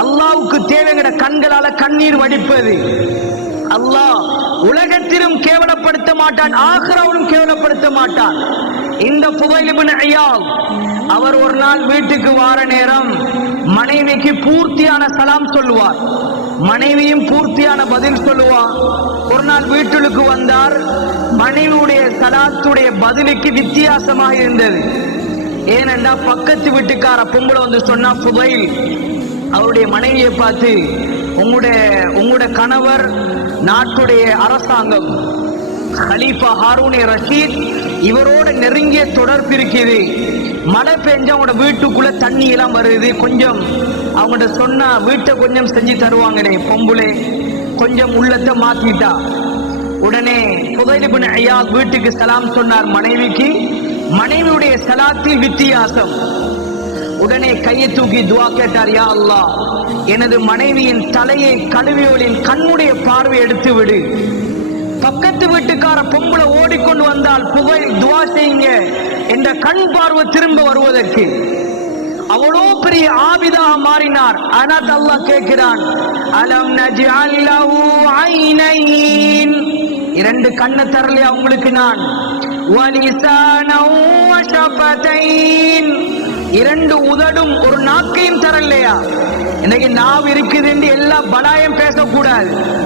அல்லாவுக்கு தேவைங்கிற கண்களால கண்ணீர் வடிப்பது. அல்லாஹ் உலகத்திலும் கேவலப்படுத்த மாட்டான் ஆக்ராவிலும் கேவலப்படுத்த மாட்டான். இந்த புகைலிபின் ஐயா அவர் ஒரு நாள் வீட்டுக்கு வார நேரம் மனைவிக்கு பூர்த்தியான சலாம் சொல்லுவார். மனைவியும் பூர்த்தியான பதில் சொல்லுவார் ஒரு நாள் வீட்டுக்கு வந்தார் மனைவியுடைய சலாத்துடைய பதிலுக்கு வித்தியாசமாக இருந்தது. ஏனென்றா பக்கத்து வீட்டுக்கார பொம்பளை வந்து சொன்னா புதையில் அவருடைய மனைவியை பார்த்து உங்களுடைய உங்களுடைய கணவர் நாட்டுடைய அரசாங்கம் ஹலீஃபா ஹாரூனே ரஷீத் இவரோட நெருங்கிய தொடர்பு இருக்குது மழை பெஞ்சா அவங்களோட வீட்டுக்குள்ள தண்ணி எல்லாம் வருது. கொஞ்சம் அவங்கள்ட்ட சொன்னா வீட்டை கொஞ்சம் செஞ்சு தருவாங்களே பொம்புளே. கொஞ்சம் உள்ளத்தை மாத்திட்டா. உடனே புதைலிபின் ஐயா வீட்டுக்கு சலாம் சொன்னார் மனைவிக்கு. மனைவியுடைய சலாத்தில் வித்தியாசம். உடனே கையை தூக்கி துவா கேட்டார் யா அல்லாஹ் எனது மனைவியின் தலையை கழுவியோளின் கண்ணுடைய பார்வை எடுத்து விடு. பக்கத்து வீட்டுக்கார பொம்பளை ஓடிக்கொண்டு வந்தால் புகை துவா செய்யுங்க என்ற கண் பார்வை திரும்ப வருவதற்கு. அவ்வளோ பெரிய ஆபிதாக மாறினார். ஆனால் அல்லாஹ் கேட்கிறான் அலம் நஜ்அல் லஹு ஐனைன்? இரண்டு கண்ணை தரலையா உங்களுக்கு நான். வலிசானௌ வஷஃபதைன். இரண்டு உதடும் ஒரு நாக்கையும் தரலையா? இன்னைக்கு நாவ் இருக்குது என்று எல்லா பலாயம் பேசக்கூடாது.